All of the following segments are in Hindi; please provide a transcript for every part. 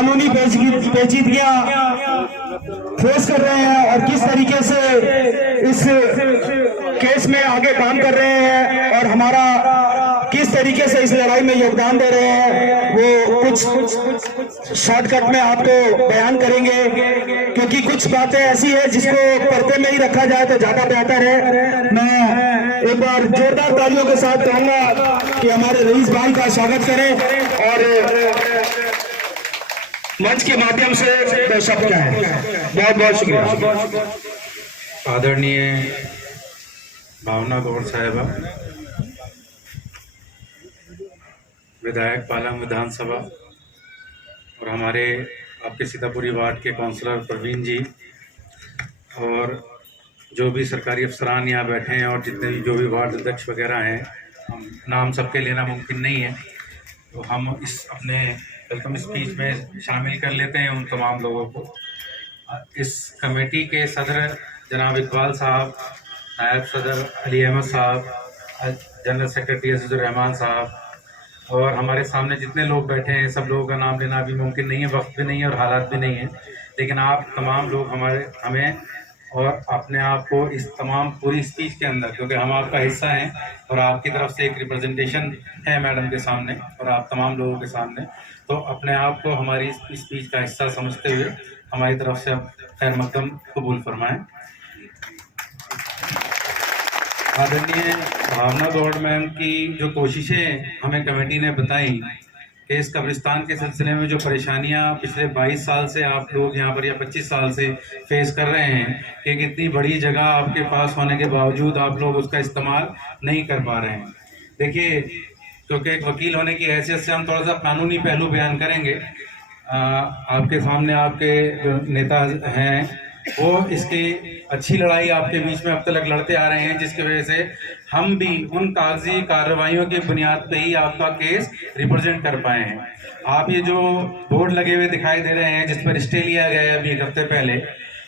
कानूनी पेचीदगियां फेस कर रहे हैं और किस तरीके से इस केस में आगे काम कर रहे हैं और हमारा किस तरीके से इस लड़ाई में योगदान दे रहे हैं, वो कुछ शॉर्टकट में आपको बयान करेंगे, क्योंकि कुछ बातें ऐसी है जिसको पर्दे में ही रखा जाए तो ज्यादा बेहतर है। मैं एक बार जोरदार तालियों के साथ कहूंगा कि हमारे रईस भाई का स्वागत करें और मंच के माध्यम से दो शब्द कहें। बहुत बहुत शुक्रिया। आदरणीय भावना गौड़ साहिबा, विधायक पालम विधानसभा और हमारे आपके सीतापुरी वार्ड के काउंसलर प्रवीण जी और जो भी सरकारी अफसरान यहाँ बैठे हैं और जितने भी जो भी वार्ड अध्यक्ष वगैरह हैं, हम नाम सबके लेना मुमकिन नहीं है, तो हम इस अपने वेलकम स्पीच में शामिल कर लेते हैं उन तमाम लोगों को। इस कमेटी के सदर जनाब इकबाल साहब, नायब सदर अली अहमद साहब, जनरल सेक्रेटरी अजीजुर रहमान साहब और हमारे सामने जितने लोग बैठे हैं, सब लोगों का नाम लेना अभी मुमकिन नहीं है, वक्त भी नहीं है और हालात भी नहीं है, लेकिन आप तमाम लोग हमें और अपने आप को इस तमाम पूरी स्पीच के अंदर, क्योंकि हम आपका हिस्सा हैं और आपकी तरफ से एक रिप्रेजेंटेशन है मैडम के सामने और आप तमाम लोगों के सामने, तो अपने आप को हमारी स्पीच का हिस्सा समझते हुए हमारी तरफ से आप खैर मकदम कबूल फरमाएं। आदरणीय भावना गौड़ मैम की जो कोशिशें हमें कमेटी ने बताई कि इस कब्रिस्तान के सिलसिले में जो परेशानियां पिछले 22 साल से आप लोग यहाँ पर या 25 साल से फेस कर रहे हैं, कि इतनी बड़ी जगह आपके पास होने के बावजूद आप लोग उसका इस्तेमाल नहीं कर पा रहे हैं। देखिए, क्योंकि एक वकील होने की हैसियत से हम थोड़ा सा कानूनी पहलू बयान करेंगे। आपके सामने आपके जो नेता हैं वो इसकी अच्छी लड़ाई आपके बीच में अब तक लड़ते आ रहे हैं, जिसकी वजह से हम भी उन कागजी कार्रवाइयों की बुनियाद पे ही आपका केस रिप्रेजेंट कर पाए हैं। आप ये जो बोर्ड लगे हुए दिखाई दे रहे हैं जिस पर स्टे लिया गया है अभी एक हफ्ते पहले,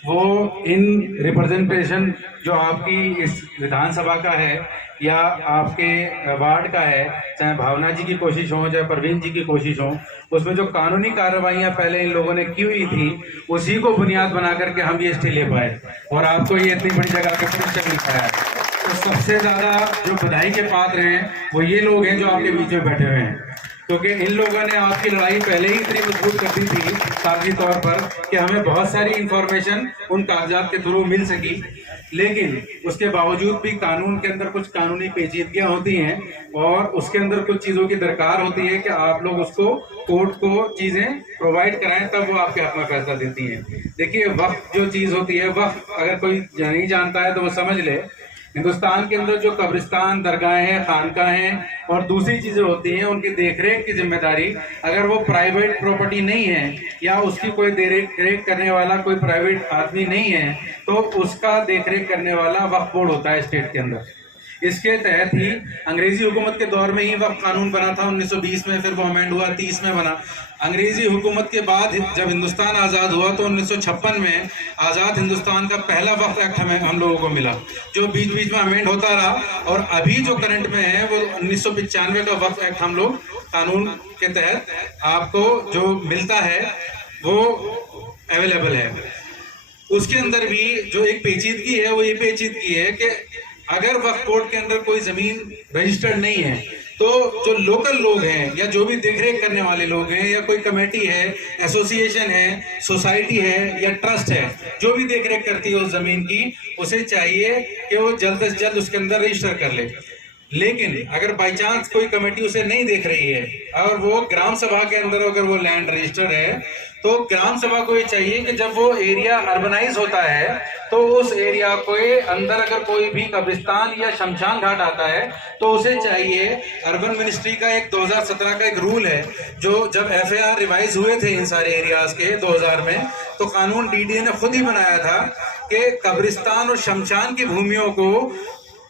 वो इन रिप्रेजेंटेशन जो आपकी इस विधानसभा का है या आपके वार्ड का है, चाहे भावना जी की कोशिश हो चाहे परवीन जी की कोशिश हो, उसमें जो कानूनी कार्रवाइयां पहले इन लोगों ने की हुई थी उसी को बुनियाद बना करके हम ये स्टे ले पाए और आपको ये इतनी बड़ी जगह पे परिचय मिल पाया। तो सबसे ज्यादा जो बधाई के पात्र हैं वो ये लोग हैं जो आपके बीच में बैठे हुए हैं, क्योंकि इन लोगों ने आपकी लड़ाई पहले ही इतनी मजबूत कर दी थी कागजी तौर पर कि हमें बहुत सारी इंफॉर्मेशन उन कागजात के थ्रू मिल सकी, लेकिन उसके बावजूद भी कानून के अंदर कुछ कानूनी पेचीदगियां होती हैं और उसके अंदर कुछ चीज़ों की दरकार होती है कि आप लोग उसको कोर्ट को चीज़ें प्रोवाइड कराएं, तब वो आपके हक में फैसला देती हैं। देखिए, वक्त जो चीज़ होती है, वक्त अगर कोई नहीं जानता है तो वो समझ ले, हिंदुस्तान के अंदर जो कब्रिस्तान, दरगाहें हैं, खानकाहें और दूसरी चीजें होती हैं, उनकी देखरेख की जिम्मेदारी अगर वो प्राइवेट प्रॉपर्टी नहीं है या उसकी कोई देखरेख करने वाला कोई प्राइवेट आदमी नहीं है, तो उसका देखरेख करने वाला वक्फ बोर्ड होता है स्टेट के अंदर। इसके तहत ही अंग्रेजी हुकूमत के दौर में ही वक्फ कानून बना था 1920 में, फिर वो अमेंड हुआ 30 में बना। अंग्रेजी हुकूमत के बाद जब हिंदुस्तान आज़ाद हुआ तो 1956 में आज़ाद हिंदुस्तान का पहला वक्फ एक्ट हमें हम लोगों को मिला, जो बीच बीच में अमेंड होता रहा और अभी जो करंट में है वो 1995 का वक्फ एक्ट हम लोग कानून के तहत आपको जो मिलता है वो अवेलेबल है। उसके अंदर भी जो एक पेचीदगी है वो ये पेचीदगी है कि अगर वक्फ बोर्ड के अंदर कोई जमीन रजिस्टर्ड नहीं है तो जो लोकल लोग हैं या जो भी देखरेख करने वाले लोग हैं या कोई कमेटी है, एसोसिएशन है, सोसाइटी है या ट्रस्ट है, जो भी देखरेख करती है उस जमीन की, उसे चाहिए कि वो जल्द से जल्द उसके अंदर रजिस्टर कर ले। लेकिन अगर बाई चांस कोई कमेटी उसे नहीं देख रही है और वो ग्राम सभा के अंदर अगर वो लैंड रजिस्टर है, तो ग्राम सभा को ये चाहिए कि जब वो एरिया अर्बनाइज होता है तो उस एरिया के अंदर अगर कोई भी कब्रिस्तान या शमशान घाट आता है तो उसे चाहिए, अर्बन मिनिस्ट्री का एक 2017 का एक रूल है, जो जब FAR रिवाइज हुए थे इन सारे एरियाज के 2000 में, तो कानून DDA ने खुद ही बनाया था कि कब्रिस्तान और शमशान की भूमियों को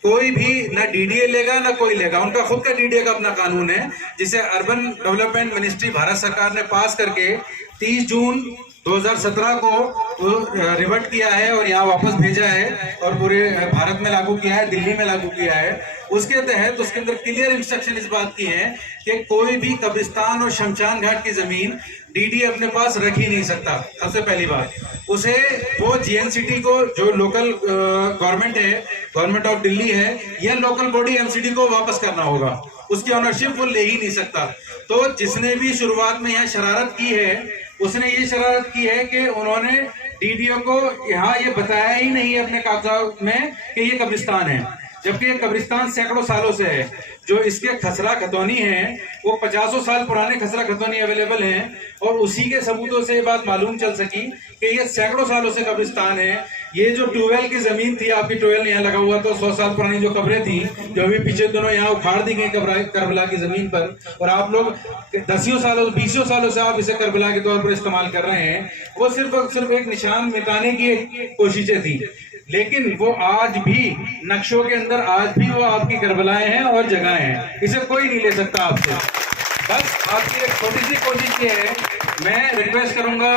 कोई भी ना DDA लेगा ना कोई लेगा, उनका खुद का DDA का अपना कानून है, जिसे अर्बन डेवलपमेंट मिनिस्ट्री भारत सरकार ने पास करके 30 जून 2017 को रिवर्ट किया है और यहाँ वापस भेजा है और पूरे भारत में लागू किया है, दिल्ली में लागू किया है। उसके तहत उसके अंदर क्लियर इंस्ट्रक्शन इस बात की है कि कोई भी कब्रिस्तान और शमशान घाट की जमीन डीडीए अपने पास रख ही नहीं सकता। सबसे पहली बात, उसे वो जीएनसीटी को, जो लोकल गवर्नमेंट है, गवर्नमेंट ऑफ दिल्ली है, या लोकल बॉडी एमसीडी को वापस करना होगा। उसकी ऑनरशिप वो ले ही नहीं सकता। तो जिसने भी शुरुआत में यहाँ शरारत की है, उसने ये शरारत की है कि उन्होंने डीडीओ को यहाँ ये बताया ही नहीं है अपने कागजात में कि ये कब्रिस्तान है, जबकि ये कब्रिस्तान सैकड़ों सालों से है। जो इसके खसरा खतौनी है वो 50 साल पुराने खसरा खतौनी अवेलेबल हैं, और उसी के सबूतों से ये बात मालूम चल सकी कि ये सैकड़ों सालों से कब्रिस्तान है। ये जो ट्यूबवेल की जमीन थी, आपकी ट्यूबवेल यहाँ लगा हुआ, तो 100 साल पुरानी जो कब्रें थी, जो अभी पीछे दोनों यहाँ उखाड़ दी गई करबला की जमीन पर, और आप लोग 10 सालों 20 सालों से आप इसे करबला के तौर पर इस्तेमाल कर रहे हैं। वो सिर्फ एक निशान मिटाने की कोशिशें थी, लेकिन वो आज भी नक्शों के अंदर आज भी वो आपकी करबलाएं हैं और जगह हैं। इसे कोई नहीं ले सकता आपसे। बस आपकी एक छोटी सी कोशिश ये है, मैं रिक्वेस्ट करूंगा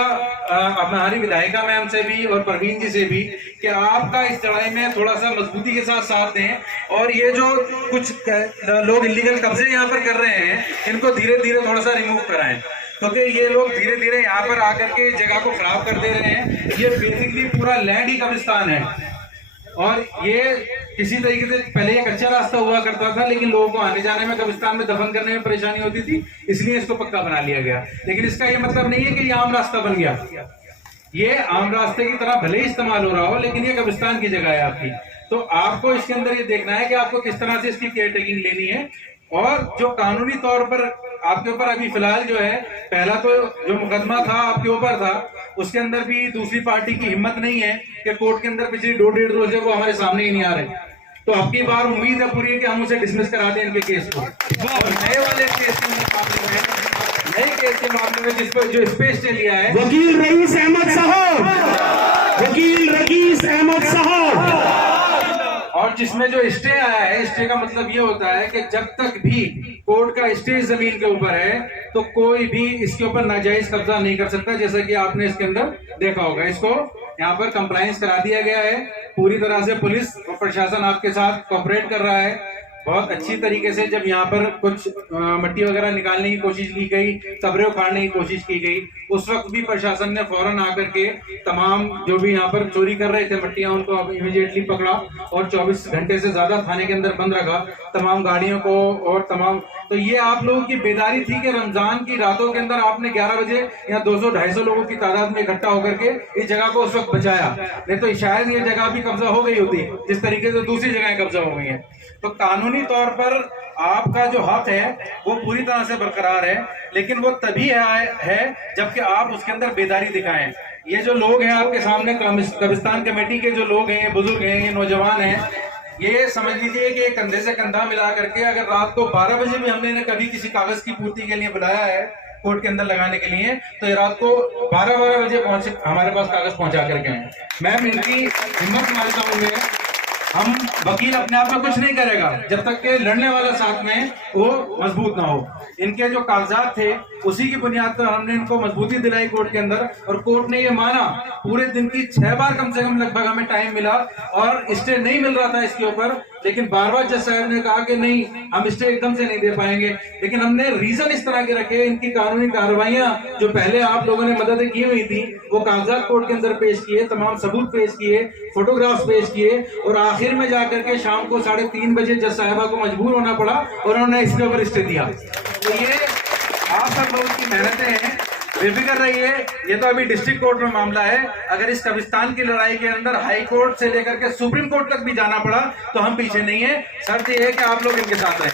हमारी विधायिका मैम से भी और प्रवीण जी से भी, कि आपका इस लड़ाई में थोड़ा सा मजबूती के साथ दें, और ये जो कुछ लोग इलीगल कब्जे यहाँ पर कर रहे हैं, इनको धीरे धीरे थोड़ा सा रिमूव कराएं, क्योंकि ये लोग धीरे धीरे यहाँ पर आकर के जगह को खराब कर दे रहे हैं। ये बेसिकली पूरा लैंड ही कब्रिस्तान है, और ये किसी तरीके से पहले ये कच्चा रास्ता हुआ करता था, लेकिन लोगों को आने जाने में, कब्रिस्तान में दफन करने में परेशानी होती थी, इसलिए इसको पक्का बना लिया गया। लेकिन इसका ये मतलब नहीं है कि ये आम रास्ता बन गया। ये आम रास्ते की तरह भले ही इस्तेमाल हो रहा हो, लेकिन ये कब्रिस्तान की जगह है आपकी। तो आपको इसके अंदर ये देखना है कि आपको किस तरह से इसकी केयर टेकिंग लेनी है, और जो कानूनी तौर पर आपके ऊपर अभी फिलहाल जो है, पहला तो जो मुकदमा था आपके ऊपर था, उसके अंदर भी दूसरी पार्टी की हिम्मत नहीं है कि कोर्ट के अंदर पिछली 2-1.5 रोज से वो हमारे सामने ही नहीं आ रहे। तो आपकी बार उम्मीद है पूरी कि हम उसे डिसमिस करा दें इनके केस को, और नए वाले केस के मामले में, नए केस के मामले में जिस पर जो स्पेस ने लिया है, वकील रईस अहमद साहब, वकील रईस अहमद साहब, और जिसमें जो स्टे आया है, स्टे का मतलब ये होता है कि जब तक भी कोर्ट का स्टे जमीन के ऊपर है, तो कोई भी इसके ऊपर नाजायज कब्जा नहीं कर सकता। जैसा कि आपने इसके अंदर देखा होगा, इसको यहाँ पर कंप्लायंस करा दिया गया है। पूरी तरह से पुलिस और प्रशासन आपके साथ कोऑपरेट कर रहा है बहुत अच्छी तरीके से। जब यहाँ पर कुछ मिट्टी वगैरह निकालने की कोशिश की गई, कब्रें उखाड़ने की कोशिश की गई, उस वक्त भी प्रशासन ने फौरन आकर के तमाम जो भी यहाँ पर चोरी कर रहे थे मट्टियां, उनको इमीडिएटली पकड़ा और 24 घंटे से ज्यादा थाने के अंदर बंद रखा तमाम गाड़ियों को और तमाम। तो ये आप लोगों की बेदारी थी कि रमजान की रातों के अंदर आपने 11 बजे यहाँ 200-250 लोगों की तादाद में इकट्ठा होकर के इस जगह को उस वक्त बचाया, नहीं तो शायद ये जगह भी कब्जा हो गई होती जिस तरीके से दूसरी जगह कब्जा हो गई है। तो कानूनी तौर पर आपका जो हक है वो पूरी तरह से बरकरार है, लेकिन वो तभी है जबकि आप उसके अंदर बेदारी दिखाएं। ये जो लोग हैं आपके सामने, कब्रिस्तान कमेटी के जो लोग हैं, ये बुजुर्ग हैं, ये नौजवान हैं, ये समझ लीजिए कि कंधे से कंधा मिला करके अगर रात को 12 बजे भी हमने कभी किसी कागज की पूर्ति के लिए बुलाया है कोर्ट के अंदर लगाने के लिए, तो ये रात को 12 बजे पहुंचे हमारे पास कागज पहुंचा करके हैं। मैम, इनकी हिम्मत मानता हूँ मैं। हम वकील अपने आप में कुछ नहीं करेगा जब तक के लड़ने वाला साथ में वो मजबूत ना हो। इनके जो कागजात थे उसी की बुनियाद पर हमने इनको मजबूती दिलाई कोर्ट के अंदर, और कोर्ट ने ये माना। पूरे दिन की 6 बार कम से कम लगभग हमें टाइम मिला और स्टे नहीं मिल रहा था इसके ऊपर, लेकिन बार जज साहब ने कहा कि नहीं, हम स्टे एकदम से नहीं दे पाएंगे। लेकिन हमने रीजन इस तरह के रखे, इनकी कानूनी कार्रवाइयां जो पहले आप लोगों ने मदद की हुई थी वो कागजात कोर्ट के अंदर पेश किए, तमाम सबूत पेश किए, फोटोग्राफ्स पेश किए, और आखिर में जाकर के शाम को 3:30 बजे जज साहिबा को मजबूर होना पड़ा और उन्होंने इसके ऊपर स्टे दिया। तो ये आप सब लोगों की मेहनतें हैं, बेफिक्र रहिए। ये तो अभी डिस्ट्रिक्ट कोर्ट में मामला है। अगर इस कब्रिस्तान की लड़ाई के अंदर हाई कोर्ट से लेकर के सुप्रीम कोर्ट तक भी जाना पड़ा तो हम पीछे नहीं है। शर्त ये है कि आप लोग इनके साथ रहें।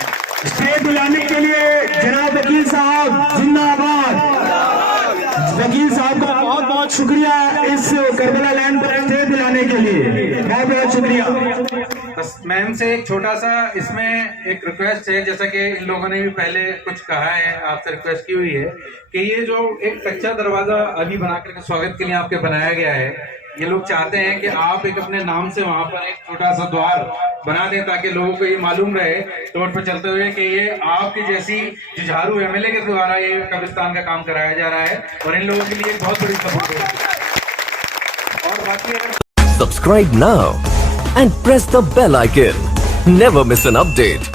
स्टे दिलाने के लिए जनाब वकील साहब जिंदाबाद। वकील साहब का बहुत बहुत शुक्रिया इस करबला लैंड पर स्टे दिलाने के लिए, बहुत बहुत शुक्रिया। मैम से एक छोटा सा इसमें एक रिक्वेस्ट है, जैसा कि इन लोगों ने भी पहले कुछ कहा है, आपसे रिक्वेस्ट की हुई है कि ये जो एक कच्चा दरवाजा अभी बना करके स्वागत के लिए आपके बनाया गया है, ये लोग चाहते हैं कि आप एक अपने नाम से वहां पर एक छोटा सा द्वार बना दें ताकि लोगों को ये मालूम रहे रोड पर चलते हुए कि ये आपकी जैसी जुझारू एमएलए के द्वारा ये कब्रिस्तान का काम कराया जा रहा है, और इन लोगों के लिए एक बहुत बड़ी सपोर्ट है। और बाकी Subscribe now and press the bell icon. Never miss an update.